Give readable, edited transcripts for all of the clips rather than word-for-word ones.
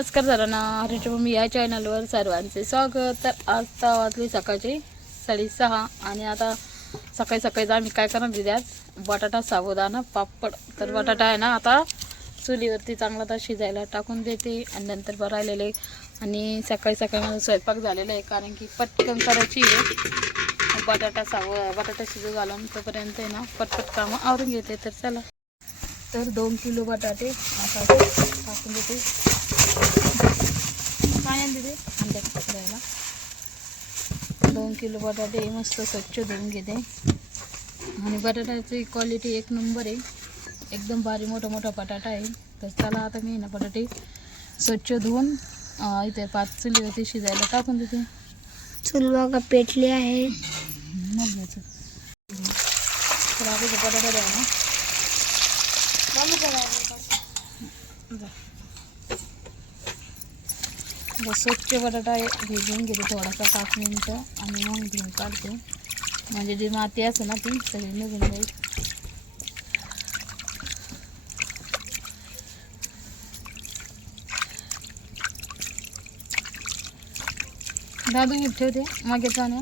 नमस्कार सर्वांना, हरीच्या मम्मी या चॅनलवर सर्वांचे स्वागत। तर आता वाजली सकाळची 6:30 आणि आता सकाळी सकाळी आम्ही काय करणार दिले आज बटाटा साबुदाणा पापड। तर बटाटा आहे ना आता चुलीवरती चांगला तर शिजायला टाकून देते आणि नंतर राहिलेले आणि सकाळी सकाळी माझा स्वयंपाक झालेला आहे कारण की पटकन करायची आहे। बटाटा शिजू घालून तोपर्यंत आहे ना पटपट कामं आवरून घेते। तर चला, तर 2 किलो बटाटे आता टाकून देते पाण्यात देते अंड्यात करायला। 2 किलो बटाटे मस्त स्वच्छ धुवून घेते आणि बटाट्याची क्वालिटी एक नंबर आहे, एकदम भारी मोठा मोठा बटाटा आहे। तर चला आता मी ना बटाटे स्वच्छ धुवून इथे 5 चुलीवरती शिजायला टाकून देते। चूल बघा पेटली आहे। तर आता बटाटा द्या ना स्वच्छ बटाटा भिजवून घेते थोडासा 5 मिनिटं आणि मग धुवून काढते, म्हणजे जी माती असते ना ती सगळी निघून जाईल। दादू ठेवते मागे पाण्या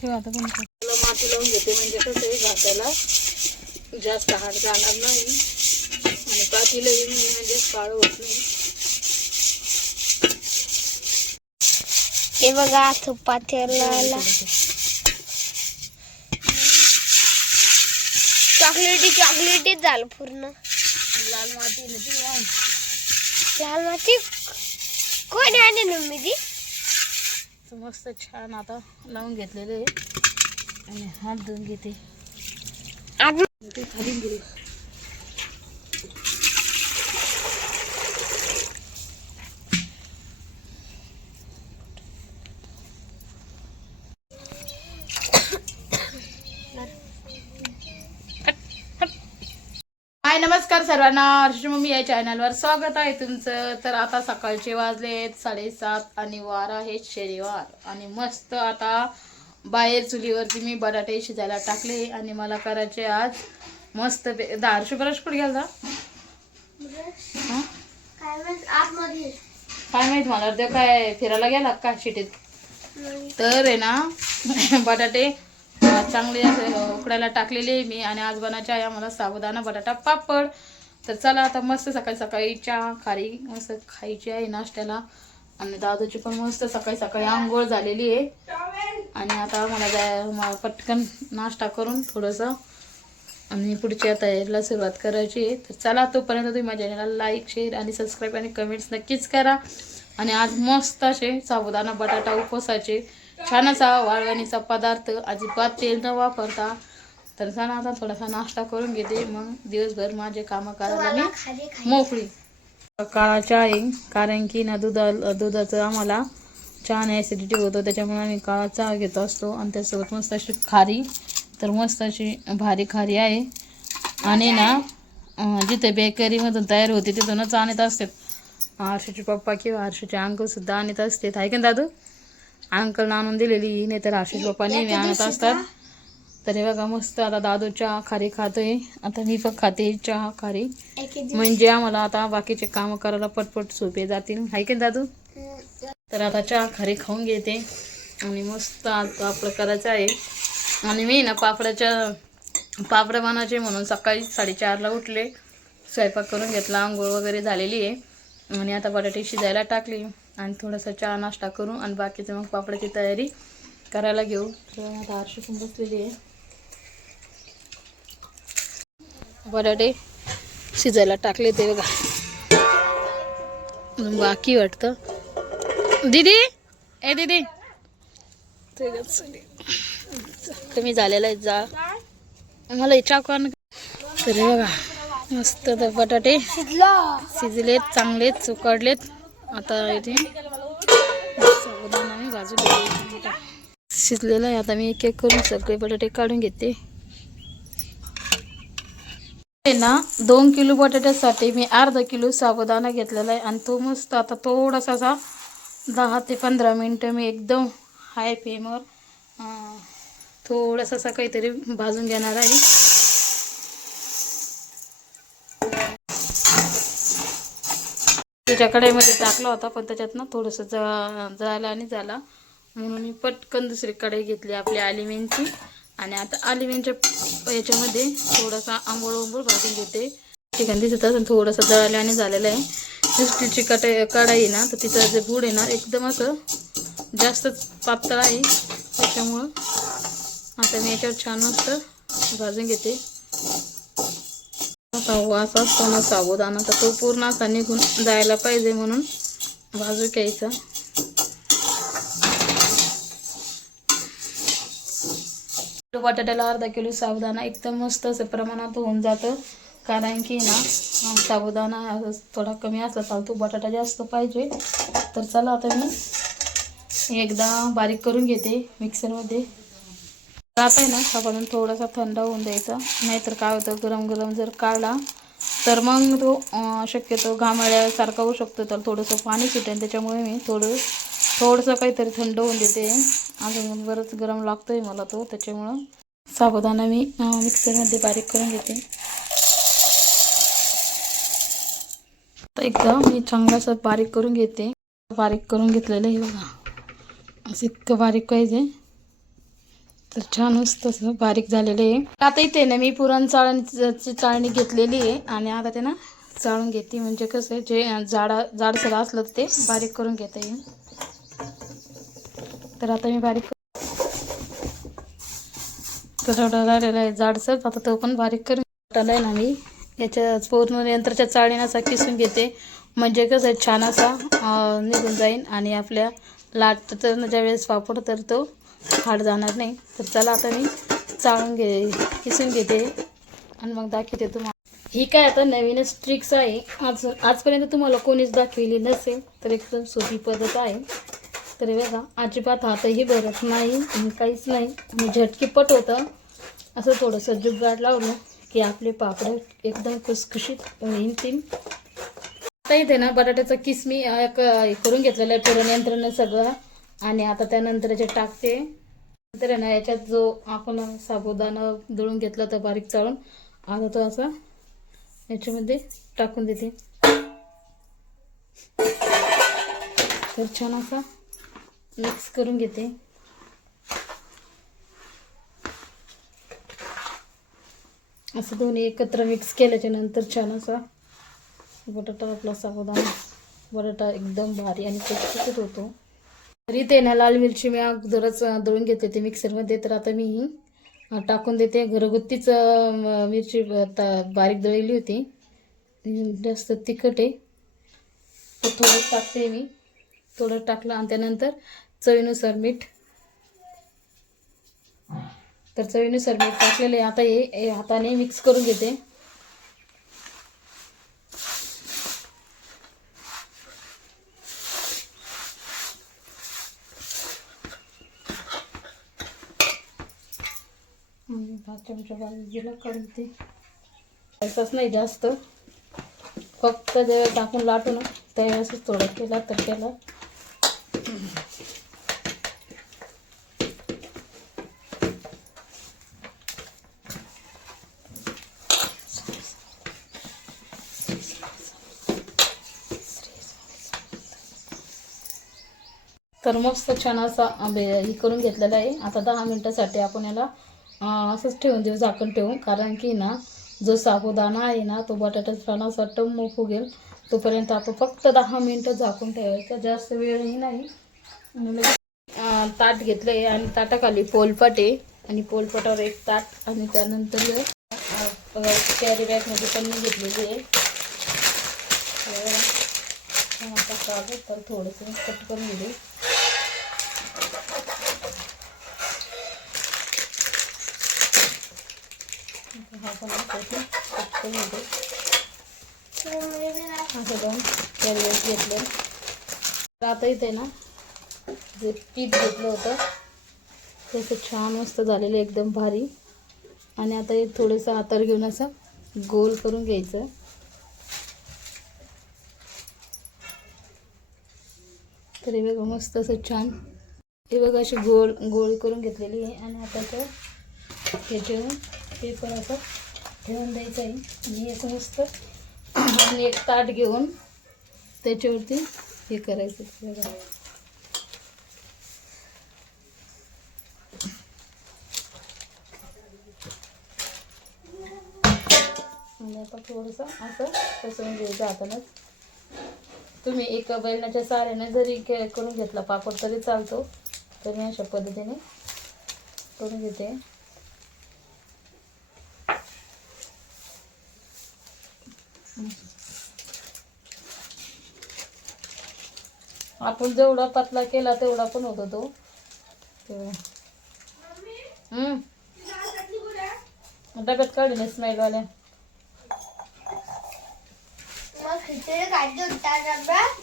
ठेवा आता पण माती लावून घेते, म्हणजे कसं आहे घासायला जास्त हात जाणार नाही आणि पातीलही म्हणजे काळं होत नाही। हे बघा पातेला चॉकलेटी झालं पूर्ण लाल माती नव्हती लाल माती कोणी आणली ना मी ती मस्त छान आता लावून घेतलेले आणि हात धुवून घेते खाली गेली। हाय नमस्कार सर्वांना, हर्षी मम्मी या चॅनलवर स्वागत आहे तुमचं। तर आता सकाळचे वाजलेत 7:30 आणि वार आहे शनिवार आणि मस्त आता बाहेर चुलीवरती मी बटाटे शिजायला टाकले आणि मला करायचे आज मस्त 10 ब्रश कुठे गेला काय माहित मला ते काय फिरायला गेला का शिटीत। तर आहे ना बटाटे चांगले असे उकडायला टाकलेले मी आणि आज बनायचे आहे आम्हाला साबुदाणा बटाटा पापड। तर चला आता मस्त सकाळी सकाळी चहा खारी मस्त खायची आहे नाश्त्याला आणि दादूची पण मस्त सकाळी सकाळी आंघोळ झालेली आहे आणि आता मला पटकन नाश्ता करून थोडंसं आणि पुढच्या तयारीला सुरुवात करायची आहे। तर चला तोपर्यंत तुम्ही माझ्या चॅनलला लाईक शेअर आणि सबस्क्राईब आणि कमेंट्स नक्कीच करा। आणि आज मस्त असे साबुदाणा बटाटा उपवासाचे छान असा वाळवणीचा पदार्थ अजिबात तेल न वापरता। तर चला आता थोडासा नाश्ता करून घेते, मग दिवसभर माझे कामं करायला मी मोकळी। काळा चहा आहे कारण की ना दुधाचं आम्हाला छान ॲसिडिटी होतो, त्याच्यामुळे आम्ही काळा चहा घेत असतो आणि त्यासोबत मस्त अशी खारी, तर मस्त अशी भारी खारी आहे आणि ना जिथे बेकरीमधून तयार होते तिथूनच आणत असतात हर्षूचे पप्पा किंवा हर्षूचे अंकल सुद्धा आणत असतात। आहे का दादू? अंकलनं आणून दिलेली नाही तर हर्षूचे पप्पा नेहमी आणत असतात। तर हे बघा मस्त आता दादू चहा खारी खातोय, आता मी पण खाते चहा खारी, म्हणजे आम्हाला आता बाकीचे काम करायला पटपट सोपे जातील। आहे का दादू? तर आता चहा खारी खाऊन घेते आणि मस्त आपलं करायचं आहे। आणि मी ना पापड बनायचे म्हणून सकाळी 4:30ला उठले, स्वयंपाक करून घेतला, आंघोळ वगैरे झालेली आहे आणि आता बटाटे शिजायला टाकली आणि थोडासा चहा नाश्ता करू आणि बाकीचं मग पापडाची तयारी करायला घेऊ। तर आता हर्षू पण बसलेली आहे, बटाटे शिजायला टाकले ते बघा बाकी वाटतं। दीदी ए दीदी कमी झालेला आहे जा मला चाकून। तर हे बघा मस्त तर बटाटे शिजलेत चांगलेत उकडलेत। आता इथे साबुदाणा मी बाजूला शिजलेला आहे, आता मी एक एक करून सगळे बटाटे काढून घेते ना। 2 किलो बटाट्यासाठी मी अर्धा किलो साबुदाणा घेतलेला आहे आणि तो मस्त आता थोडासा 10 ते 15 मिनटं मी एकदम हाय फ्लेमवर थोडासा काहीतरी भाजून घेणार आहे। त्याच्या कढईमध्ये टाकला होता, पण त्याच्यात ना थोडंसं जळाला आणि झाला, म्हणून मी पटकन दुसरी कढई घेतली आपली अल्युमिनियमची. आणि आता अल्युमिनियमच्या याच्यामध्ये थोडासा आंबोळ भाजून घेते. ठिकाणी दिसत असेल थोडंसं जळालं आणि झालेलं आहे. स्टीलची कढाई ना, तर तिचं जे बुड आहे ना एकदम असं जास्तच पातळ आहे, त्याच्यामुळं आता मी याच्यावर छान मस्त भाजून घेते. वास असतो ना साबुदाणा, तर तो पूर्ण असा निघून जायला पाहिजे म्हणून भाजू घ्यायचा. बटाट्याला अर्धा किलो साबुदाणा एकदम मस्त असं प्रमाणात होऊन जातं, कारण की ना साबुदाणा थोडा कमी असला चालतो, बटाटा जास्त पाहिजे. तर चला आता मी एकदा बारीक करून घेते मिक्सरमध्ये. आता आहे ना साबुदाणा थोडासा थंड होऊन द्यायचा, नाहीतर काय होतं गरम गरम जर काढला तर मग तो शक्यतो घामळ्यासारखा होऊ शकतो, तर थोडंसं पाणी सुटेल. त्याच्यामुळे मी थोडंसं काहीतरी थंड होऊन देते. अजून बरंच गरम लागतो आहे मला तो, त्याच्यामुळं साबुदाणा मी मिक्सरमध्ये बारीक करून घेते. तर एकदा मी चांगलासा बारीक करून घेते. बारीक करून घेतलेलं आहे बघा, असं इतकं बारीक पाहिजे, तर छान मस्त असं बारीक झालेलं आहे. आता इथे ना मी पुरण चाळणी घेतलेली आहे आणि आता ते ना चाळून घेते, म्हणजे कसं आहे जे जाडसर असलं ते बारीक करून घेता येईल. तर आता मी बारीक राहिलेला आहे जाडसर, आता तो पण बारीक करून टाकलाय ना मी याच्या पूर्ण यंत्राच्या चाळणीनं असा किसून घेते, म्हणजे कसं छान असा निघून जाईल आणि आपल्या लाट तर ज्या वेळेस पापड तर तो हाड जाणार नाही. तर चला आता मी किसून घेते आणि मग दाखवते तुम्हाला. ही काय आता नवीनच ट्रिक्स आहे, आजपर्यंत तुम्हाला कोणीच दाखवली नसेल, तर एकदम सोपी पद्धत आहे. तर बघा अजिबात हातही भरत नाही आणि काहीच नाही आणि झटकीपट होतं. असं थोडंसं जुगाड लावलं की आपले पापड एकदम खुसखुशीत होईल. आता इथे ना बटाट्याचा किस मी करून घेतलेला आहे पुरण यंत्रणं सगळं, आणि आता त्यानंतर याच्यात टाकते. नंतर ना याच्यात जो आपण साबुदाणा दळून घेतला तर बारीक चाळून, आता तो असा याच्यामध्ये टाकून देते. तर छान असा मिक्स करून घेते. असं दोन्ही एकत्र मिक्स केल्याच्या नंतर छान असा बटाटा आपला साबुदाणा बटाटा एकदम भारी आणि खुसखुशीत होतो. तरी ते ना लाल मिरची मी अगोदरच दळून घेते ते मिक्सरमध्ये, तर आता मी टाकून देते. घरगुतीच मिरची बारीक दळलेली होती, जास्त तिखट आहे तर थोडं टाकते मी. थोडं टाकलं आणि त्यानंतर चवीनुसार मीठ. तर चवीनुसार मीठ टाकलेले. आता हे हाताने मिक्स करून घेते. चमचा बाजूला काढून ते असंच नाही जास्त, फक्त जेव्हा टाकून लाटू ना त्यावेळेस थोडं केला तर केला. तर मस्त छान असा हे करून घेतलेला आहे. आता 10 मिनटासाठी आपण याला असंच ठेवून देऊ, झाकण ठेवून, कारण की ना जो साबुदाणा आहे ना तो बटाट्याचा छान असा टम्म फुगेल तोपर्यंत आपण फक्त 10 मिनटं झाकून ठेवायचं, जास्त वेळही नाही. ताट घेतलं आहे आणि ताटाखाली पोलपाट आहे आणि पोलपाटावर एक ताट आणि त्यानंतर कॅरी बॅगमध्ये पन्नी घेतलेली आहे. तर थोडंसं कट करून घेऊ. असं दोन कॅरी बॅग घेतलं. आता इथे ना जे पीठ घेतलं होतं त्याचं छान मस्त झालेलं एकदम भारी. आणि आता हे थोडंसं हातावर घेऊन असं गोल करून घ्यायचं. तर हे बघा मस्त असं छान हे बघा अशी गोल करून घेतलेली आहे. आणि आता त्याच्यावर पेपर असं ठेवून द्यायचं आहे. आणि असं मस्त आणि एक ताट घेऊन त्याच्यावरती हे करायचं बघा. आणि आता थोडंसं असं पसरून घ्यायचं हातानं. तुम्ही एका बैलाच्या साऱ्याने जरी करून घेतला पापड तरी चालतो. तर मी अशा पद्धतीने करून घेते. आपण जेवढा पतला केला तेवढा पण होतो तो. डब्यात काढून स्माईलवाल्या.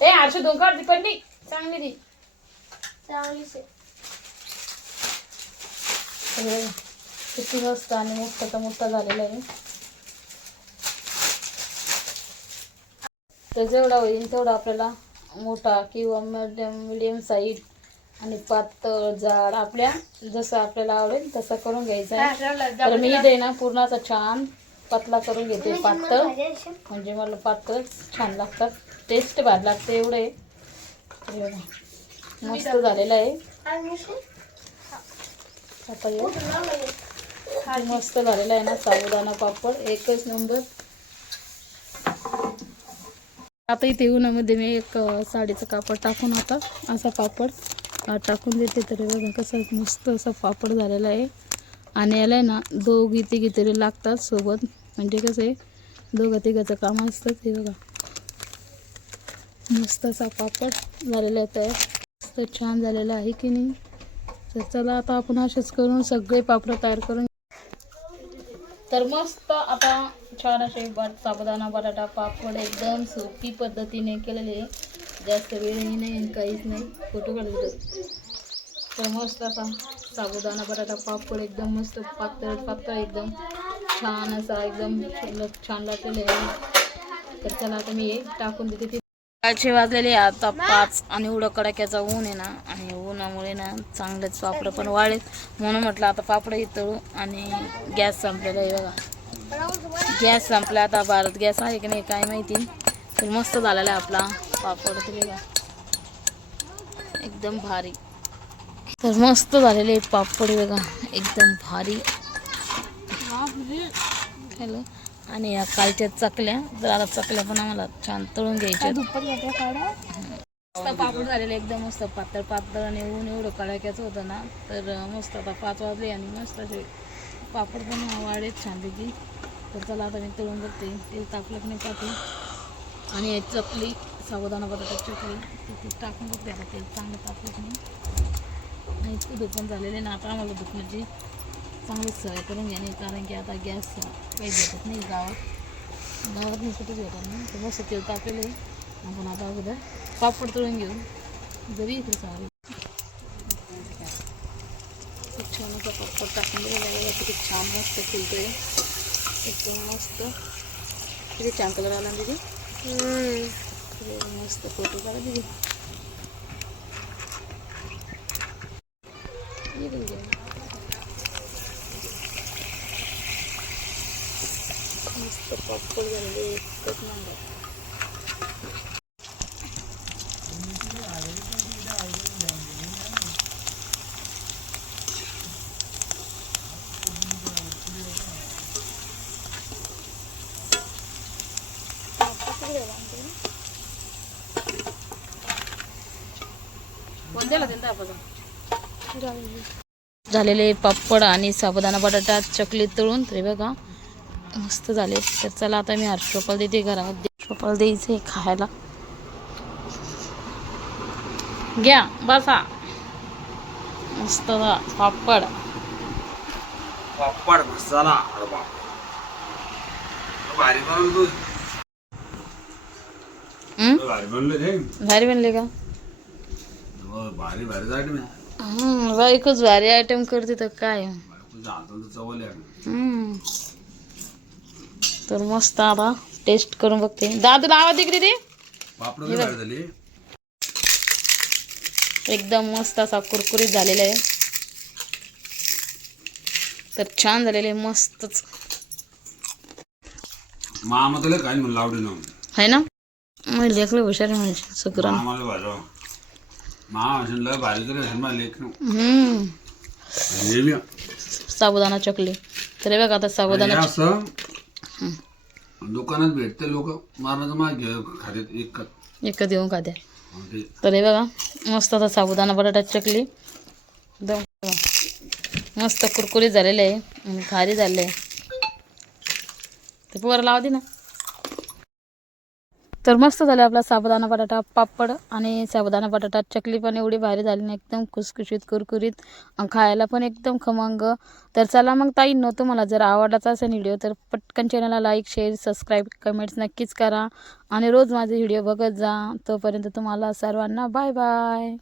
ए आरशे दोन काढ पण नाही चांगली ती किती मस्त आणि मोठाचा मोठा झालेला आहे. तर जेवढा होईल तेवढा आपल्याला मोठा किंवा मिडियम साईज आणि पातळ जाड आपल्या जसं आपल्याला आवडेल तसं करून घ्यायचं आहे. तर मी इथे ना पूर्ण असा छान पतला करून घेते. पातळ म्हणजे मला पातळ छान लागतात, टेस्ट भारी लागते एवढे. मस्त झालेलं आहे. मस्त झालेला आहे ना साबुदाणा पापड, एकच नंबर. आता इथे उन्हामध्ये मी एक साडीचं कापड टाकून आता असा पापड टाकून देते. तरी बघा कसं मस्त असा पापड झालेला आहे. आणि याला ना दोघी तिघी तरी लागतात सोबत, म्हणजे कसं आहे दोघं तिघाचं काम असतं. ते बघा मस्त असा पापड झालेला आहे. तर मस्त छान झालेला आहे की नाही. तर चला आता आपण असेच करून सगळे पापड तयार करून. तर मस्त आता छान असे साबुदाणा बटाटा पापड एकदम सोपी पद्धतीने केलेले, जास्त वेळही नाही काहीच नाही. फोटो काढतो. तर मस्त असा साबुदाणा बटाटा पापड एकदम मस्त पातळ पातळ एकदम छान असा एकदम छान लागलेले आहे. तर चला आता मी हे टाकून देते. सकाळचे वाजलेले आता 5 आणि एवढं कडाक्याचा ऊन आहे ना, आणि उन्हामुळे ना चांगलेच पापड पण वाळेल म्हणून म्हटलं आता पापड तळू. आणि गॅस संपलेला आहे बघा, गॅस संपला आता. भारत गॅस आहे की नाही काय माहिती. तर मस्त झालेला आहे आपला पापड तरी बघा एकदम भारी. तर मस्त झालेले पापड बघा एकदम भारी. हॅलो. आणि या कालच्या चकल्या, तर आता चकल्या पण आम्हाला छान तळून घ्यायच्या. मस्त पापड झालेले एकदम मस्त पातळ पातळ. आणि ऊन एवढं कडाक्याचं होतं ना, तर मस्त आता 5 वाजले आणि मस्त असे पापड पण वाढेत छानपैकी. तर चला आता मी तळून बघते. तेल टाकलं की नाही पाहते. आणि चकली साबुदाणा बटाटा चकली ती टाकून बघते आता. तेल चांगलं टाकलं की नाही. आणि इतकं दुकान झालेले ना, आता आम्हाला दुखण्याची चांगली सवय करून घेणे. कारण की आता गॅस काही भेटत नाही गावात नाही कुठेच भेटत नाही. तर मस्त तेल टाकलेलं आहे. आपण आता अगोदर पापड तळून घेऊन जरी इकडे चालेल. खूप छान असा पापड टाकून दिलेला आहे. किती छान मस्त फुलतो आहे एकदम मस्त. किती छान कलर आला ना दीदी. मस्त फोटो काढा दीदी. मस्त पापड झालेले एकच नंबर. झालेले पापड आणि साबुदाणा बटाटा चकली तळून तरी बघा मस्त झाले. तर चला आता मी हर्षोपाल देते घरामध्ये. हर्षोपाल द्यायचे खायला. घ्या बसा. मस्त पापड पापड मसाला भारी बनवलं. भारी बनले रे. भारी बनले का. भारी भारी आयटम आहे. बायकोच भारी आयटम करते तर काय. तर मस्त आता टेस्ट करून बघते. दादू लावा तिकडे ते पापड भारी झाली. एकदम मस्त असा कुरकुरीत झालेला आहे. तर छान झालेले मस्तच. मामा तुला काय म्हणलं आवडे ना है ना. मग लेकरं हुशार आहे म्हणजे शुक्रान. आम्हाला भारी म्हणलं भारी तरी असेल मला लेख साबुदाणा चकली. तर हे बघा आता साबुदाणा असं दुकानात भेटते लोक मारण्याचं माग खात्यात एक देऊन खाद्या. ते तर हे बघा मस्त आता साबुदाणा बटाटा चकली एकदम मस्त कुरकुरीत झालेलं आहे आणि भारी झालेलं आहे. ते पोरं लावा दे ना. तर मस्त झालं आपला साबुदाणा बटाटा पापड आणि साबुदाणा बटाटा चकली पण एवढी भारी झाली ना एकदम खुसखुशीत कुरकुरीत आणि खायला पण एकदम खमंग. तर चला मग ताईंनो, तुम्हाला जर आवडलाच असेल व्हिडिओ तर पटकन चॅनलला लाईक शेअर सबस्क्राईब कमेंट्स नक्कीच करा आणि रोज माझे व्हिडिओ बघत जा. तोपर्यंत तुम्हाला सर्वांना बाय बाय.